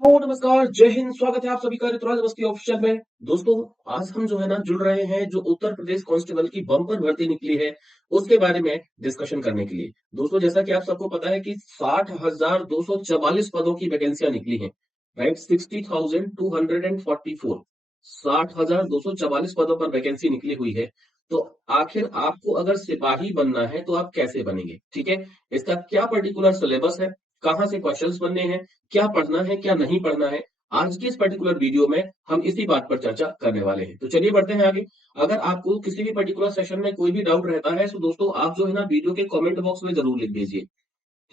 Hello नमस्कार, जय हिंद। स्वागत है आप सभी का ऋतुराज अवस्थी ऑफिशियल में। दोस्तों, आज हम जो है ना जुड़ रहे हैं जो उत्तर प्रदेश कांस्टेबल की बम्पर भर्ती निकली है उसके बारे में डिस्कशन करने के लिए। दोस्तों, जैसा कि आप सबको पता है कि 60,244 पदों की वैकेंसियां निकली हैं। राइट, 60,244, 60,244 पदों पर वैकेंसी निकली हुई है। तो आखिर आपको अगर सिपाही बनना है तो आप कैसे बनेंगे? ठीक है, इसका क्या पर्टिकुलर सिलेबस है, कहाँ से क्वेश्चंस बनने हैं, क्या पढ़ना है क्या नहीं पढ़ना है, आज की इस पर्टिकुलर वीडियो में हम इसी बात पर चर्चा करने वाले हैं। तो चलिए बढ़ते हैं आगे। अगर आपको किसी भी पर्टिकुलर सेशन में कोई भी डाउट रहता है तो दोस्तों आप जो है ना वीडियो के कमेंट बॉक्स में जरूर लिख दीजिए।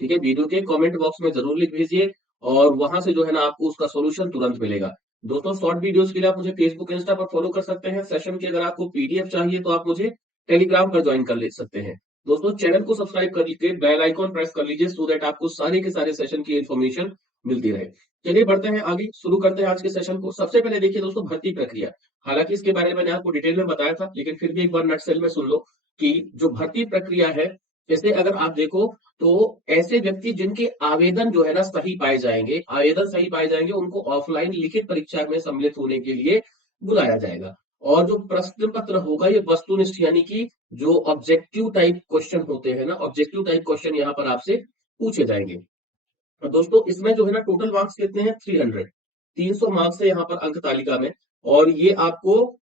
ठीक है, वीडियो के कमेंट बॉक्स में जरूर लिख दीजिए और वहां से जो है ना आपको उसका सोल्यूशन तुरंत मिलेगा। दोस्तों, शॉर्ट वीडियोस के लिए आप मुझे फेसबुक इंस्टा पर फॉलो कर सकते हैं। सेशन की अगर आपको पीडीएफ चाहिए तो आप मुझे टेलीग्राम पर ज्वाइन कर ले सकते हैं। दोस्तों, चैनल को सब्सक्राइब कर लीजिए, बेल आइकॉन प्रेस कर लीजिए सो दैट आपको सारे के सारे सेशन की इन्फॉर्मेशन मिलती रहे। चलिए बढ़ते हैं आगे, शुरू करते हैं आज के सेशन को। सबसे पहले देखिए दोस्तों, भर्ती प्रक्रिया। हालांकि इसके बारे में मैंने आपको डिटेल में बताया था, लेकिन फिर भी एक बार नटसेल में सुन लो कि जो भर्ती प्रक्रिया है, जैसे अगर आप देखो तो ऐसे व्यक्ति जिनके आवेदन जो है ना सही पाए जाएंगे, आवेदन सही पाए जाएंगे, उनको ऑफलाइन लिखित परीक्षा में सम्मिलित होने के लिए बुलाया जाएगा। और जो प्रश्न पत्र होगा ये वस्तुनिष्ठ, यानी कि जो ऑब्जेक्टिव टाइप क्वेश्चन होते हैं ना, ऑब्जेक्टिव टाइप क्वेश्चन यहाँ पर आपसे पूछे जाएंगे। और दोस्तों, इसमें जो है ना टोटल मार्क्स कितने हैं? 300 मार्क्स है यहाँ पर अंक तालिका में। और ये आपको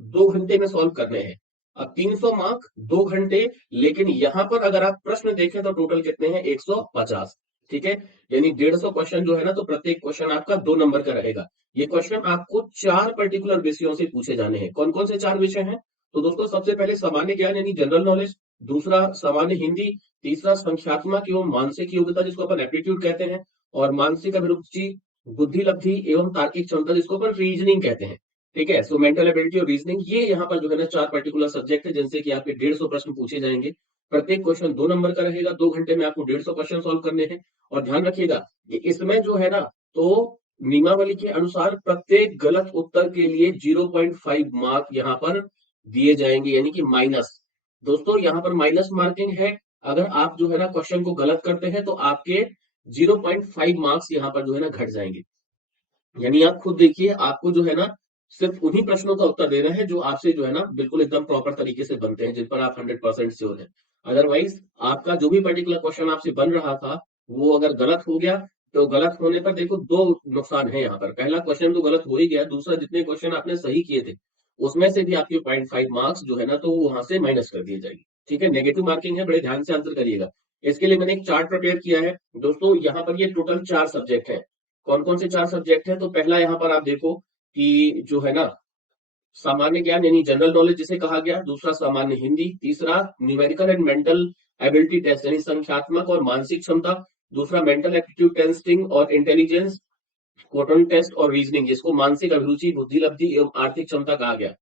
2 घंटे में सॉल्व करने हैं। अब 300 मार्क 2 घंटे, लेकिन यहां पर अगर आप प्रश्न देखें तो टोटल कितने हैं? 150। ठीक है, यानी 150 क्वेश्चन जो है ना, तो प्रत्येक क्वेश्चन आपका 2 नंबर का रहेगा। ये क्वेश्चन आपको 4 पर्टिकुलर विषयों से पूछे जाने हैं। कौन कौन से 4 विषय हैं? तो दोस्तों, सबसे पहले सामान्य ज्ञान यानी जनरल नॉलेज, दूसरा सामान्य हिंदी, तीसरा संख्यात्मक एवं मानसिक योग्यता जिसको अपन एप्टीट्यूड कहते हैं, और मानसिक अभिरुचि, बुद्धि लब्धि एवं तार्किक क्षमता जिसको अपन रीजनिंग कहते हैं। ठीक है, सो मेंटल एबिलिटी और रीजनिंग, ये यहाँ पर जो है ना 4 पर्टिकुलर सब्जेक्ट है जिनसे कि आपके 150 प्रश्न पूछे जाएंगे। प्रत्येक क्वेश्चन 2 नंबर का रहेगा। 2 घंटे में आपको 150 क्वेश्चन सॉल्व करने हैं। और ध्यान रखिएगा कि इसमें जो है ना, तो नियमावली के अनुसार प्रत्येक गलत उत्तर के लिए 0.5 मार्क यहाँ पर दिए जाएंगे, यानी कि माइनस। दोस्तों, यहाँ पर माइनस मार्किंग है। अगर आप जो है ना क्वेश्चन को गलत करते हैं तो आपके 0.5 मार्क्स यहाँ पर जो है ना घट जाएंगे। यानी आप खुद देखिए, आपको जो है ना सिर्फ उन्हीं प्रश्नों का उत्तर देना है जो आपसे जो है ना बिल्कुल एकदम प्रॉपर तरीके से बनते हैं, जिन पर आप 100% श्योर हैं। अदरवाइज आपका जो भी पर्टिकुलर क्वेश्चन आपसे बन रहा था वो अगर गलत हो गया, तो गलत होने पर देखो 2 नुकसान है यहाँ पर। पहला, क्वेश्चन तो गलत हो ही गया। दूसरा, जितने क्वेश्चन आपने सही किए थे उसमें से भी आपके 0.5 मार्क्स जो है ना, तो वो वहां से माइनस कर दिए जाएंगे। ठीक है, नेगेटिव मार्किंग है, बड़े ध्यान से आंसर करिएगा। इसके लिए मैंने एक चार्ट प्रिपेयर किया है। दोस्तों, यहाँ पर ये टोटल 4 सब्जेक्ट है। कौन कौन से 4 सब्जेक्ट हैं? तो पहला यहाँ पर आप देखो कि जो है ना सामान्य ज्ञान यानी जनरल नॉलेज जिसे कहा गया, दूसरा सामान्य हिंदी, तीसरा numerical and mental ability test यानी संख्यात्मक और मानसिक क्षमता, दूसरा मेंटल एप्टीट्यूड टेस्टिंग और इंटेलिजेंस क्वोटन टेस्ट, और रीजनिंग जिसको मानसिक अभिरुचि, बुद्धि लब्धि एवं आर्थिक क्षमता कहा गया।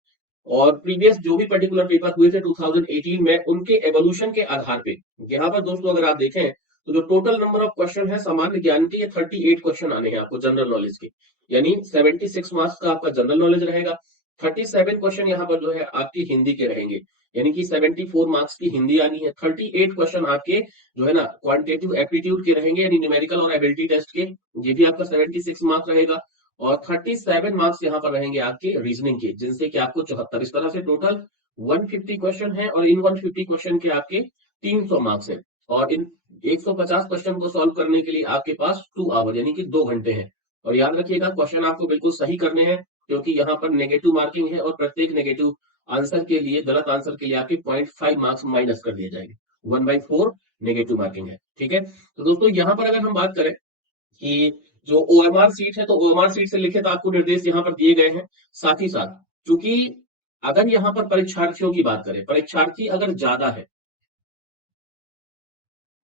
और प्रीवियस जो भी पर्टिकुलर पेपर हुए थे 2018 में, उनके एवोल्यूशन के आधार पे यहाँ पर दोस्तों अगर आप देखें तो जो टोटल नंबर ऑफ क्वेश्चन है सामान्य ज्ञान के, ये 38 क्वेश्चन आने हैं आपको जनरल नॉलेज के। यानी 76 मार्क्स का आपका जनरल नॉलेज रहेगा। 37 क्वेश्चन यहाँ पर जो है आपकी हिंदी के रहेंगे, यानी कि 74 मार्क्स की हिंदी आनी है। 38 क्वेश्चन आपके जो है ना क्वांटिटेटिव एप्टीट्यूड के रहेंगे, यानी न्यूमेरिकल और एबिलिटी टेस्ट के, ये भी आपका 76 मार्क्स रहेगा। और 37 मार्क्स यहाँ पर रहेंगे आपके रीजनिंग के, जिनसे कि आपको 74। इस तरह से टोटल 150 क्वेश्चन है, और इन 150 क्वेश्चन के आपके 300 मार्क्स है। और इन 150 क्वेश्चन को सॉल्व करने के लिए आपके पास 2 आवर यानी कि 2 घंटे हैं। और याद रखिएगा, क्वेश्चन आपको बिल्कुल सही करने हैं, क्योंकि यहाँ पर नेगेटिव मार्किंग है और प्रत्येक नेगेटिव आंसर के लिए, गलत आंसर के लिए आपके 0.5 मार्क्स माइनस कर दिए जाएंगे। 1/4 नेगेटिव मार्किंग है। ठीक है, तो दोस्तों यहाँ पर अगर हम बात करें कि जो ओएमआर सीट है, तो ओएमआर सीट से लिखित आपको निर्देश यहाँ पर दिए गए हैं। साथ ही साथ, चूंकि अगर यहाँ पर परीक्षार्थियों की बात करें, परीक्षार्थी अगर ज्यादा है,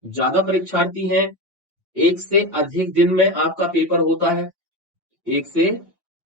ज्यादा परीक्षार्थी हैं, एक से अधिक दिन में आपका पेपर होता है, एक से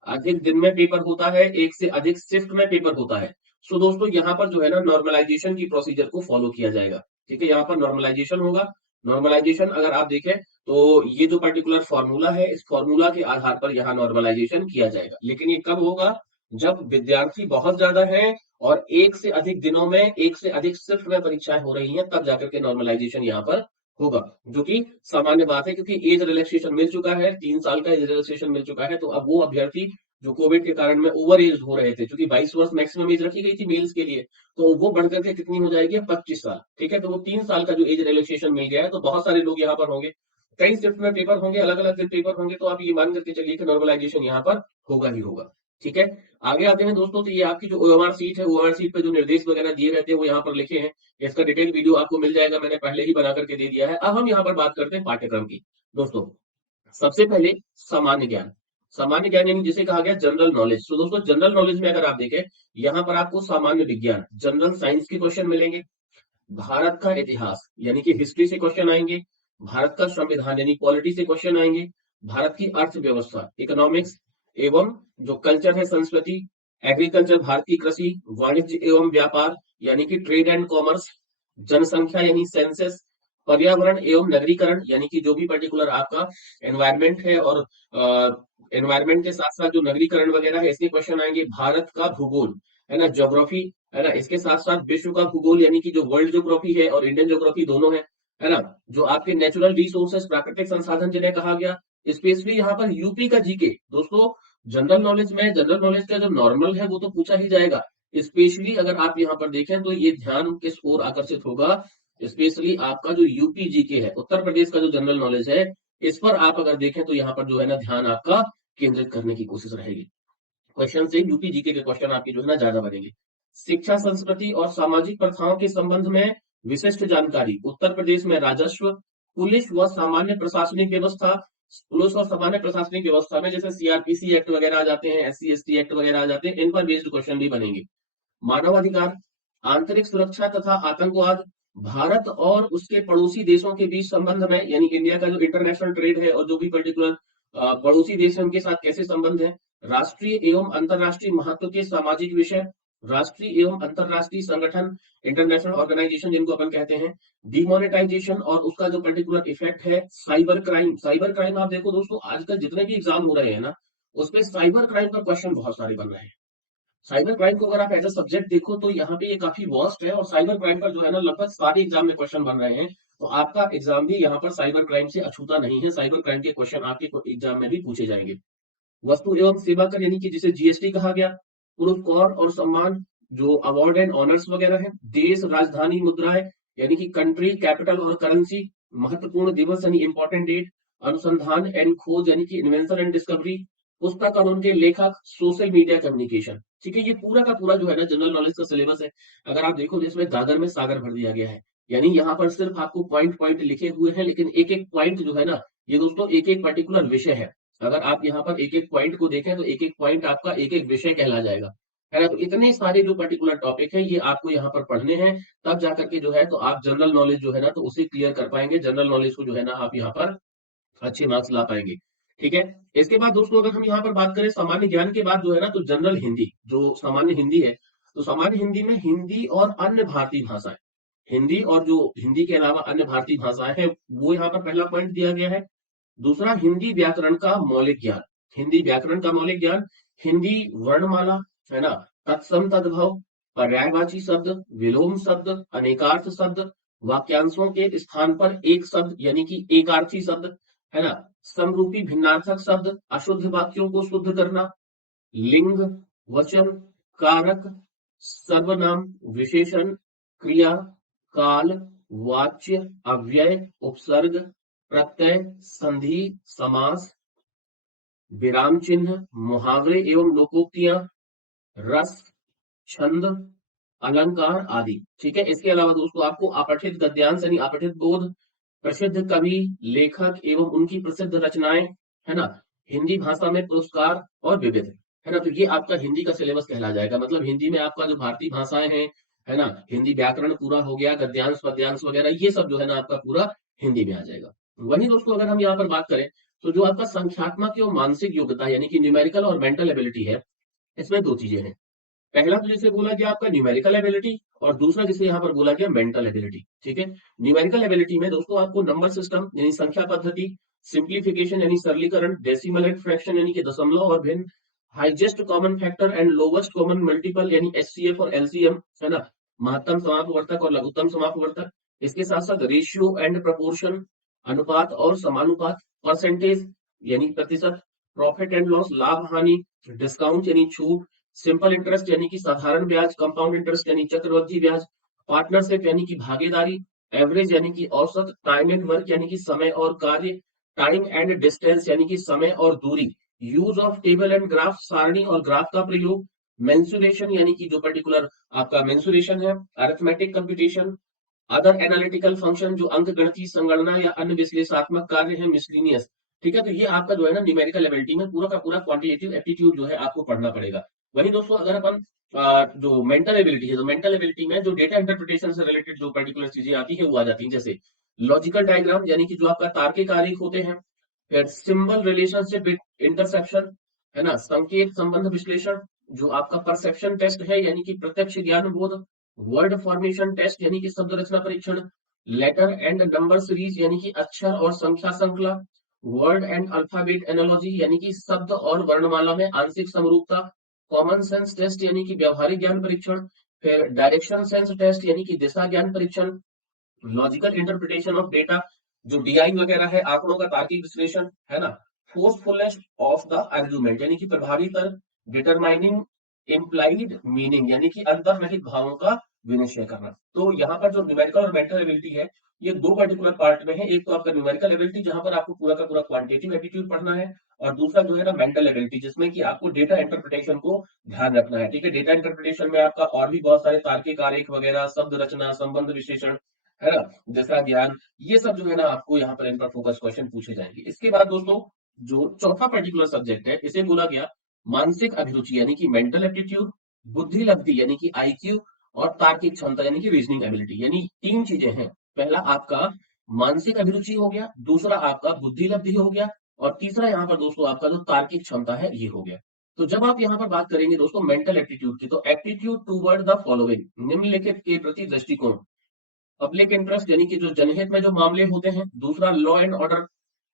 अधिक दिन में पेपर होता है, एक से अधिक शिफ्ट में पेपर होता है। सो दोस्तों, यहाँ पर जो है ना नॉर्मलाइजेशन की प्रोसीजर को फॉलो किया जाएगा। ठीक है, यहाँ पर नॉर्मलाइजेशन होगा। नॉर्मलाइजेशन अगर आप देखें तो ये जो पर्टिकुलर फॉर्मूला है, इस फॉर्मूला के आधार पर यहाँ नॉर्मलाइजेशन किया जाएगा। लेकिन ये कब होगा? जब विद्यार्थी बहुत ज्यादा है और एक से अधिक दिनों में, एक से अधिक शिफ्ट में परीक्षाएं हो रही हैं, तब जाकर के नॉर्मलाइजेशन यहाँ पर होगा, जो कि सामान्य बात है क्योंकि एज रिलैक्सेशन मिल चुका है, 3 साल का एज रिलैक्सेशन मिल चुका है। तो अब वो अभ्यर्थी जो कोविड के कारण में ओवर एज हो रहे थे, क्योंकि 22 वर्ष मैक्सिमम एज रखी गई थी मेल्स के लिए, तो वो बढ़कर के कितनी हो जाएगी, 25 साल। ठीक है, तो वो 3 साल का जो एज रिलैक्सेशन मिल गया है, तो बहुत सारे लोग यहाँ पर होंगे, कई शिफ्ट में पेपर होंगे, अलग अलग दिन पेपर होंगे, तो आप ये मान करके चलिए कि नॉर्मलाइजेशन यहाँ पर होगा ही होगा। ठीक है, आगे आते हैं दोस्तों। तो ये आपकी जो ओएमआर सीट है, ओएमआर सीट पे जो निर्देश वगैरह दिए रहते हैं वो यहाँ पर लिखे हैं। इसका डिटेल वीडियो आपको मिल जाएगा, मैंने पहले ही बना करके दे दिया है। अब हम यहाँ पर बात करते हैं पाठ्यक्रम की। दोस्तों, सबसे पहले सामान्य ज्ञान। सामान्य ज्ञान यानी जिसे कहा गया जनरल नॉलेज। तो दोस्तों, जनरल नॉलेज में अगर आप देखें, यहाँ पर आपको सामान्य विज्ञान, जनरल साइंस के क्वेश्चन मिलेंगे। भारत का इतिहास यानी कि हिस्ट्री से क्वेश्चन आएंगे। भारत का संविधान यानी पॉलिटी से क्वेश्चन आएंगे। भारत की अर्थव्यवस्था, इकोनॉमिक्स, एवं जो कल्चर है, संस्कृति, एग्रीकल्चर, भारत की कृषि, वाणिज्य एवं व्यापार यानी कि ट्रेड एंड कॉमर्स, जनसंख्या यानी सेंसस, पर्यावरण एवं नगरीकरण यानी कि जो भी पर्टिकुलर आपका एनवायरमेंट है, और एनवायरमेंट के साथ साथ जो नगरीकरण वगैरह है इसके क्वेश्चन आएंगे। भारत का भूगोल, है ना, ज्योग्राफी, है ना, इसके साथ साथ विश्व का भूगोल यानी कि जो वर्ल्ड ज्योग्राफी है और इंडियन ज्योग्राफी दोनों है ना, जो आपके नेचुरल रिसोर्सेस, प्राकृतिक संसाधन जिन्हें कहा गया, स्पेशली यहाँ पर यूपी का जीके। दोस्तों, जनरल नॉलेज में, जनरल नॉलेज का जो नॉर्मल है वो तो पूछा ही जाएगा, स्पेशली अगर आप यहाँ पर देखें तो ये ध्यान किस ओर आकर्षित होगा, स्पेशली आपका जो यूपी जीके है, उत्तर प्रदेश का जो जनरल नॉलेज है, इस पर आप अगर देखें तो यहाँ पर जो है ना ध्यान आपका केंद्रित करने की कोशिश रहेगी। क्वेश्चन से यूपी जीके के क्वेश्चन आपकी जो है ना ज्यादा बनेंगे। शिक्षा, संस्कृति और सामाजिक प्रथाओं के संबंध में विशिष्ट जानकारी। उत्तर प्रदेश में राजस्व, पुलिस व सामान्य प्रशासनिक व्यवस्था। पुलिस और सामान्य प्रशासनिक व्यवस्था में जैसे सीआरपीसी एक्ट वगैरह आ जाते हैं, एससी एसटी एक्ट वगैरह आ जाते हैं, इन पर बेस्ड क्वेश्चन भी बनेंगे। मानवाधिकार, आंतरिक सुरक्षा तथा आतंकवाद, भारत और उसके पड़ोसी देशों के बीच संबंध में, यानी इंडिया का जो इंटरनेशनल ट्रेड है और जो भी पर्टिकुलर पड़ोसी देश है उनके साथ कैसे संबंध है। राष्ट्रीय एवं अंतरराष्ट्रीय महत्व के सामाजिक विषय, राष्ट्रीय एवं अंतरराष्ट्रीय संगठन, इंटरनेशनल ऑर्गेनाइजेशन जिनको अपन कहते हैं, डिमोनेटाइजेशन और उसका जो पर्टिकुलर इफेक्ट है, साइबर क्राइम। साइबर क्राइम आप देखो दोस्तों, आजकल जितने भी एग्जाम हो रहे हैं ना, उसमें साइबर क्राइम पर क्वेश्चन बहुत सारे बन रहे हैं। साइबर क्राइम को अगर आप एज अ सब्जेक्ट देखो तो यहाँ पे ये काफी वास्ट है, और साइबर क्राइम पर जो है ना लगभग सारे एग्जाम में क्वेश्चन बन रहे हैं। तो आपका एग्जाम भी यहाँ पर साइबर क्राइम से अछूता नहीं है, साइबर क्राइम के क्वेश्चन आपके एग्जाम में भी पूछे जाएंगे। वस्तु एवं सेवा कर यानी कि जिसे जीएसटी कहा गया, पुरस्कार और सम्मान, जो अवार्ड एंड ऑनर्स वगैरह है, देश राजधानी मुद्राएं यानी कि कंट्री कैपिटल और करेंसी, महत्वपूर्ण दिवस यानी इंपॉर्टेंट डेट, अनुसंधान एंड खोज यानी कि इन्वेंशन एंड डिस्कवरी, पुस्तक और उनके लेखक, सोशल मीडिया कम्युनिकेशन। ठीक है, ये पूरा का पूरा जो है ना जनरल नॉलेज का सिलेबस है। अगर आप देखो तो इसमें दादर में सागर भर दिया गया है, यानी यहाँ पर सिर्फ आपको पॉइंट पॉइंट लिखे हुए हैं, लेकिन एक एक पॉइंट जो है ना, ये दोस्तों एक एक पर्टिकुलर विषय है। अगर आप यहाँ पर एक एक पॉइंट को देखें तो एक एक पॉइंट आपका एक एक विषय कहला जाएगा, है ना। तो इतने सारे जो पर्टिकुलर टॉपिक है ये आपको यहाँ पर पढ़ने हैं, तब जाकर के जो है तो आप जनरल नॉलेज जो है ना तो उसे क्लियर कर पाएंगे, जनरल नॉलेज को जो है ना आप यहाँ पर अच्छे मार्क्स ला पाएंगे। ठीक है, इसके बाद दोस्तों अगर हम यहाँ पर बात करें सामान्य ज्ञान के बाद जो है ना, तो जनरल हिंदी, जो सामान्य हिंदी है, तो सामान्य हिंदी में हिंदी और अन्य भारतीय भाषाएं, हिंदी और जो हिंदी के अलावा अन्य भारतीय भाषाएं हैं वो यहाँ पर पहला पॉइंट दिया गया है। दूसरा, हिंदी व्याकरण का मौलिक ज्ञान, हिंदी व्याकरण का मौलिक ज्ञान, हिंदी वर्णमाला, है ना, तत्सम तद्भव, पर्यायवाची शब्द, विलोम शब्द, अनेकार्थ शब्द, वाक्यांशों के स्थान पर एक शब्द यानी कि एकार्थी शब्द, है ना, समरूपी भिन्नार्थक शब्द, अशुद्ध वाक्यों को शुद्ध करना, लिंग, वचन, कारक, सर्वनाम, विशेषण, क्रिया, काल, वाच्य, अव्यय, उपसर्ग, प्रत्यय, संधि, समास, विराम चिन्ह, मुहावरे एवं लोकोक्तियां, रस, छंद, अलंकार आदि। ठीक है, इसके अलावा दोस्तों आपको अपठित गद्यांश यानी अपठित बोध, प्रसिद्ध कवि, लेखक एवं उनकी प्रसिद्ध रचनाएं, है ना, हिंदी भाषा में पुरस्कार और विविध, है ना। तो ये आपका हिंदी का सिलेबस कहला जाएगा, मतलब हिंदी में आपका जो भारतीय भाषाएं हैं, है ना, हिंदी व्याकरण पूरा हो गया, गद्यांश पद्यांश वगैरह ये सब जो है ना आपका पूरा हिंदी में आ जाएगा। वहीं दोस्तों अगर हम यहाँ पर बात करें तो जो आपका संख्यात्मक एवं मानसिक योग्यता यानी कि न्यूमेरिकल और मेंटल एबिलिटी है, इसमें दो चीजें हैं। पहला तो जिसे बोला गया आपका न्यूमेरिकल एबिलिटी, और दूसरा जिसे यहाँ पर बोला गया मेंटल एबिलिटी। ठीक है, न्यूमेरिकल एबिलिटी में दोस्तों आपको नंबर सिस्टम यानी संख्या पद्धति, सिंप्लीफिकेशन यानी सरलीकरण, डेसिमल एंड फ्रैक्शन यानी कि दशमलव और भिन्न, highest common factor and lowest common multiple यानी एचसीएफ और एलसीएम, है ना, महत्तम समापवर्तक और लघुत्तम समापवर्तक, इसके साथ साथ रेशियो एंड प्रपोर्शन, अनुपात और समानुपात, परसेंटेज यानी प्रतिशत, प्रॉफिट एंड लॉस लाभ हानि, डिस्काउंट यानी छूट, सिंपल इंटरेस्ट यानी कि साधारण ब्याज, कंपाउंड इंटरेस्ट यानी चक्रवृद्धि ब्याज, पार्टनरशिप यानी कि भागीदारी, एवरेज यानी कि औसत, टाइम एंड वर्क यानी कि समय और कार्य, टाइम एंड डिस्टेंस यानी कि समय और दूरी, use of table and graph, सारणी और ग्राफ का प्रयोग, मेंसुरेशन यानी कि जो पर्टिकुलर आपका मेंसुरेशन है, arithmetic computation, other analytical function जो अंक गणितीय संगणना या अन्य विश्लेषणात्मक कार्य है, मिसलिनियस। ठीक है, तो ये आपका जो है ना न्यूमेरिकल एबिलिटी में पूरा का पूरा क्वांटिटेटिव एप्टीट्यूड जो है आपको पढ़ना पड़ेगा। वहीं दोस्तों अगर अपन जो मेंटल एबिलिटी है, तो मेंटल एबिलिटी में जो डेटा इंटरप्रिटेशन से रिलेटेड जो पर्टिकुलर चीजें आती है वो आ जाती है, जैसे लॉजिकल डायग्राम यानी कि जो आपका तार्किक आरेख होते हैं, फिर सिंबल रिलेशनशिप इंटरसेप्शन, है ना, संकेत संबंध विश्लेषण, जो आपका परसेप्शन टेस्ट है यानी कि प्रत्यक्ष ज्ञान बोध, वर्ड फॉर्मेशन टेस्ट यानी कि शब्द रचना परीक्षण, लेटर एंड नंबर सीरीज यानी कि अक्षर और संख्या श्रृंखला, वर्ड एंड अल्फाबेट एनालॉजी यानी कि शब्द और वर्णमाला में आंशिक समरूपता, कॉमन सेंस टेस्ट यानी कि व्यवहारिक ज्ञान परीक्षण, फिर डायरेक्शन सेंस टेस्ट यानी कि दिशा ज्ञान परीक्षण, लॉजिकल इंटरप्रिटेशन ऑफ डेटा, जो डीआई वगैरह है, आंकड़ों का तार्किक विश्लेषण, है ना, फोर्सफुलनेस ऑफ द आर्गुमेंट यानी कि प्रभावी तर्क, डिटरमाइनिंग इम्प्लाइड मीनिंग यानी कि अंतर्निहित भावों का विनिश्चय करना। तो यहाँ पर जो न्यूमेरिकल और मेंटल एबिलिटी है, ये दो पर्टिकुलर पार्ट में है। एक तो आपका न्यूमेरिकल एबिलिटी जहां पर आपको पूरा का पूरा क्वांटिटेटिव एप्टीट्यूड पढ़ना है, और दूसरा जो है ना मेंटल एबिलिटी, जिसमें कि आपको डेटा इंटरप्रिटेशन को ध्यान रखना है। ठीक है, डेटा इंटरप्रिटेशन में आपका और भी बहुत सारे तार्किक आरेख वगैरह, शब्द रचना, संबंध विश्लेषण, है ना, जैसा ज्ञान, ये सब जो है ना आपको यहाँ पर इन पर फोकस क्वेश्चन पूछे जाएंगे। इसके बाद दोस्तों जो चौथा पर्टिकुलर सब्जेक्ट है, इसे बोला गया मानसिक अभिरुचि यानी कि मेंटल एप्टीट्यूड, बुद्धि लब्धि यानी कि आईक्यू, और तार्किक क्षमता यानी कि रीजनिंग एबिलिटी। यानी तीन चीजें हैं, पहला आपका मानसिक अभिरुचि हो गया, दूसरा आपका बुद्धि लब्धि हो गया, और तीसरा यहाँ पर दोस्तों आपका जो तार्किक क्षमता है ये हो गया। तो जब आप यहाँ पर बात करेंगे दोस्तों मेंटल एप्टीट्यूड की, तो एप्टीट्यूड टूवर्ड द फॉलोइंग, निम्नलिखित के प्रति दृष्टिकोण, पब्लिक इंटरेस्ट यानी कि जो जनहित में जो मामले होते हैं, दूसरा लॉ एंड ऑर्डर,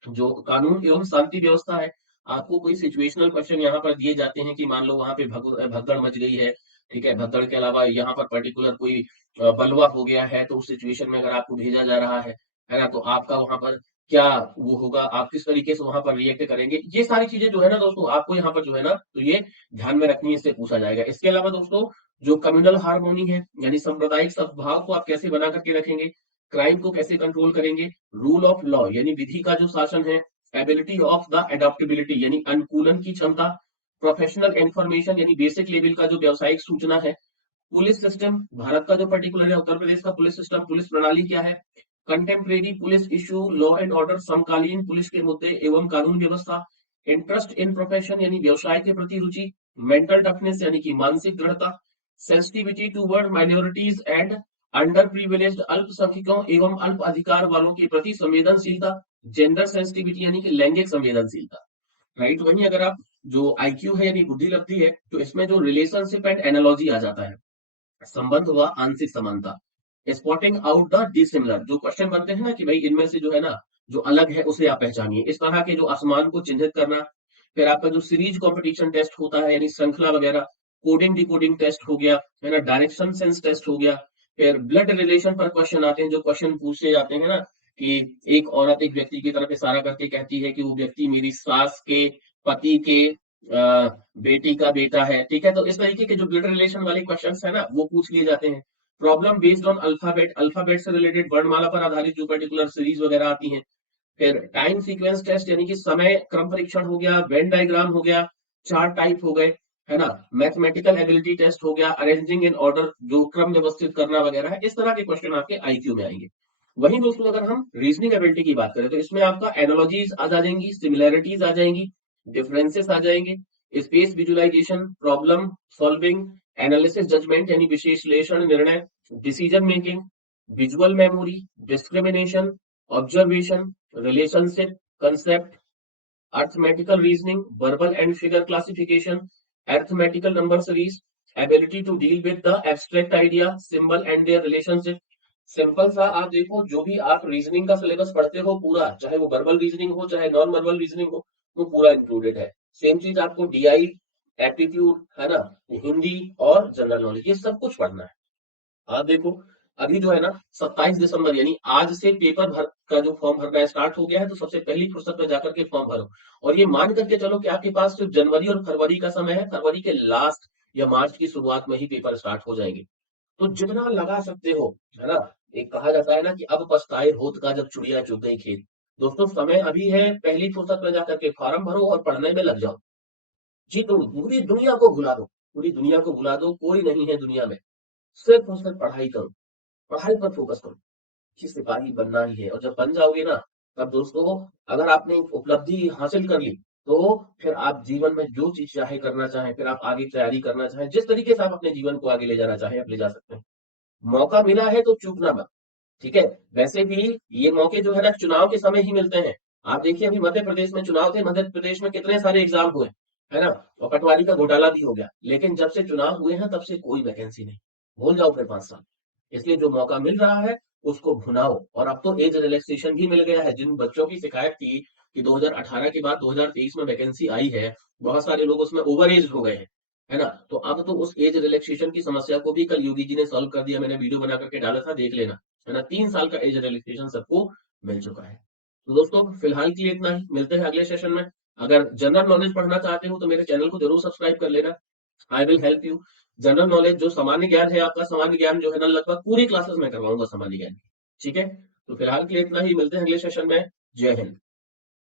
जो कानून एवं शांति व्यवस्था है। आपको कोई सिचुएशनल क्वेश्चन यहाँ पर दिए जाते हैं कि मान लो वहां पे भगदड़ मच गई है, ठीक है, भगदड़ के अलावा यहाँ पर पर्टिकुलर कोई बलवा हो गया है, तो उस सिचुएशन में अगर आपको भेजा जा रहा है ना, तो आपका वहां पर क्या वो होगा, आप किस तरीके से वहां पर रिएक्ट करेंगे, ये सारी चीजें जो है ना दोस्तों आपको यहाँ पर जो है ना तो ये ध्यान में रखनी है, इससे पूछा जाएगा। इसके अलावा दोस्तों जो कम्युनल हार्मोनी है यानी सांप्रदायिक सद्भाव को आप कैसे बना करके रखेंगे, क्राइम को कैसे कंट्रोल करेंगे, रूल ऑफ लॉ यानी विधि का जो शासन है, एबिलिटी ऑफ द एडेप्टेबिलिटी यानी अनुकूलन की क्षमता, प्रोफेशनल इंफॉर्मेशन यानी बेसिक लेवल का जो व्यावसायिक सूचना है, पुलिस सिस्टम, भारत का जो पर्टिकुलर है उत्तर प्रदेश का पुलिस सिस्टम, पुलिस प्रणाली क्या है, contemporary police issue, law and order, समकालीन पुलिस के मुद्दे एवं कानून व्यवस्था, इंटरेस्ट इन प्रोफेशन यानी व्यवसाय के प्रति रुचि, मेंटल टफनेस यानी कि मानसिक दृढ़ता, sensitivity toward minorities and under privileged, अल्पसंख्यकों एवं अल्प अधिकार वालों के प्रति संवेदनशीलता, जेंडर सेंसिटिविटी यानी कि लैंगिक संवेदनशीलता। राइट, वहीं अगर आप जो आईक्यू है यानी बुद्धि लब्धि है, तो इसमें जो रिलेशनशिप एंड एनालॉजी आ जाता है, संबंध हुआ, आंशिक समानता, स्पॉटिंग आउट द डिसिमिलर, जो क्वेश्चन बनते हैं ना कि भाई इनमें से जो है ना जो अलग है उसे आप पहचानिए, इस तरह के जो असमान को चिन्हित करना। फिर आपका जो सीरीज कंपटीशन टेस्ट होता है यानी श्रृंखला वगैरह, कोडिंग डिकोडिंग टेस्ट हो गया, है ना, डायरेक्शन सेंस टेस्ट हो गया। फिर ब्लड रिलेशन पर क्वेश्चन आते हैं, जो क्वेश्चन पूछे जाते हैं ना कि एक औरत एक व्यक्ति की तरफ इशारा करके कहती है कि वो व्यक्ति मेरी सास के पति के बेटी का बेटा है। ठीक है, तो इस तरीके के जो ब्लड रिलेशन वाले क्वेश्चंस है ना वो पूछ लिए जाते हैं। Problem based on alphabet, alphabet से रिलेटेड वर्णमाला पर आधारित जो पर्टिकुलर सीरीज वगैरह आती हैं। फिर टाइम सीक्वेंस टेस्ट यानी कि समय क्रम परीक्षण हो गया, वेन डायग्राम हो गया, चार्ट टाइप हो गए, है ना, मैथमेटिकल एबिलिटी टेस्ट हो गया, अरेंजिंग इन ऑर्डर जो क्रम व्यवस्थित करना वगैरह है, इस तरह के क्वेश्चन आपके आईक्यू में आएंगे। वहीं दोस्तों अगर हम रीजनिंग एबिलिटी की बात करें, तो इसमें आपका एनालॉजीज आ जाएंगी, सिमिलैरिटीज आ जाएंगी, डिफरेंसेस आ जाएंगे, space visualisation, problem solving, analysis judgement यानी विश्लेषण निर्णय, decision making, visual memory, discrimination, observation, relationship, concept, arithmetical reasoning, verbal and figure classification, arithmetical number series, ability to deal with the abstract idea, symbol and their relationship. Simple सा आप देखो, जो भी आप reasoning का सिलेबस पढ़ते हो पूरा, चाहे वो वर्बल रीजनिंग हो चाहे नॉन वर्बल रीजनिंग हो, वो पूरा इंक्लूडेड है। सेम चीज आपको डीआई, एप्टीट्यूड, है ना, हिंदी और जनरल नॉलेज, ये सब कुछ पढ़ना है। आप देखो अभी जो है ना 27 दिसंबर यानी आज से पेपर भर का जो फॉर्म भरना स्टार्ट हो गया है, तो सबसे पहली फुर्सत में जाकर के फॉर्म भरो। और ये मान करके चलो कि आपके पास सिर्फ जनवरी और फरवरी का समय है, फरवरी के लास्ट या मार्च की शुरुआत में ही पेपर स्टार्ट हो जाएंगे। तो जितना लगा सकते हो, है ना? एक कहा जाता है ना कि अब पछताए होत का जब चिड़िया चुग गई खेत। दोस्तों समय अभी है, पहली फुर्सत में जाकर के फॉर्म भरो और पढ़ने में लग जाओ। जी तुम पूरी दुनिया को भुला दो, पूरी दुनिया को भुला दो, कोई नहीं है दुनिया में, सिर्फ और सिर्फ पढ़ाई करो, पढ़ाई पर फोकस करो कि सिपाही बनना ही है। और जब बन जाओगे ना, तब दोस्तों अगर आपने उपलब्धि हासिल कर ली, तो फिर आप जीवन में जो चीज चाहे करना चाहें, फिर आप आगे तैयारी करना चाहें, जिस तरीके से आप अपने जीवन को आगे ले जाना चाहें, आप ले जा सकते हैं। मौका मिला है तो चूकना मत। ठीक है? वैसे भी ये मौके जो है ना चुनाव के समय ही मिलते हैं। आप देखिए अभी मध्य प्रदेश में चुनाव थे, मध्य प्रदेश में कितने सारे एग्जाम हुए, है ना? और पटवारी का घोटाला भी हो गया। लेकिन जब से चुनाव हुए हैं तब से कोई वैकेंसी नहीं। भूल जाओ फिर 5 साल। इसलिए जो मौका मिल रहा है उसको भुनाओ। और अब तो एज रिलैक्सेशन भी मिल गया है। जिन बच्चों की शिकायत थी कि 2018 के बाद 2023 में वैकेंसी आई है, बहुत सारे लोग उसमें ओवर एज हो गए हैं, है ना? तो अब तो उस एज रिलैक्सेशन की समस्या को भी कल योगी जी ने सॉल्व कर दिया। मैंने वीडियो बना करके डाला था, देख लेना, है ना? 3 साल का एज रिलैक्सेशन सबको मिल चुका है। तो दोस्तों फिलहाल के लिए इतना ही, मिलते हैं अगले सेशन में। अगर जनरल नॉलेज पढ़ना चाहते हो तो मेरे चैनल को जरूर सब्सक्राइब कर लेना। I will help you. General knowledge जो सामान्य ज्ञान है, आपका सामान्य ज्ञान जो है ना, लगभग पूरी क्लासेस में करवाऊंगा सामान्य ज्ञान की। ठीक है? तो फिलहाल के लिए इतना ही, मिलते हैं अगले सेशन में। जय हिंद।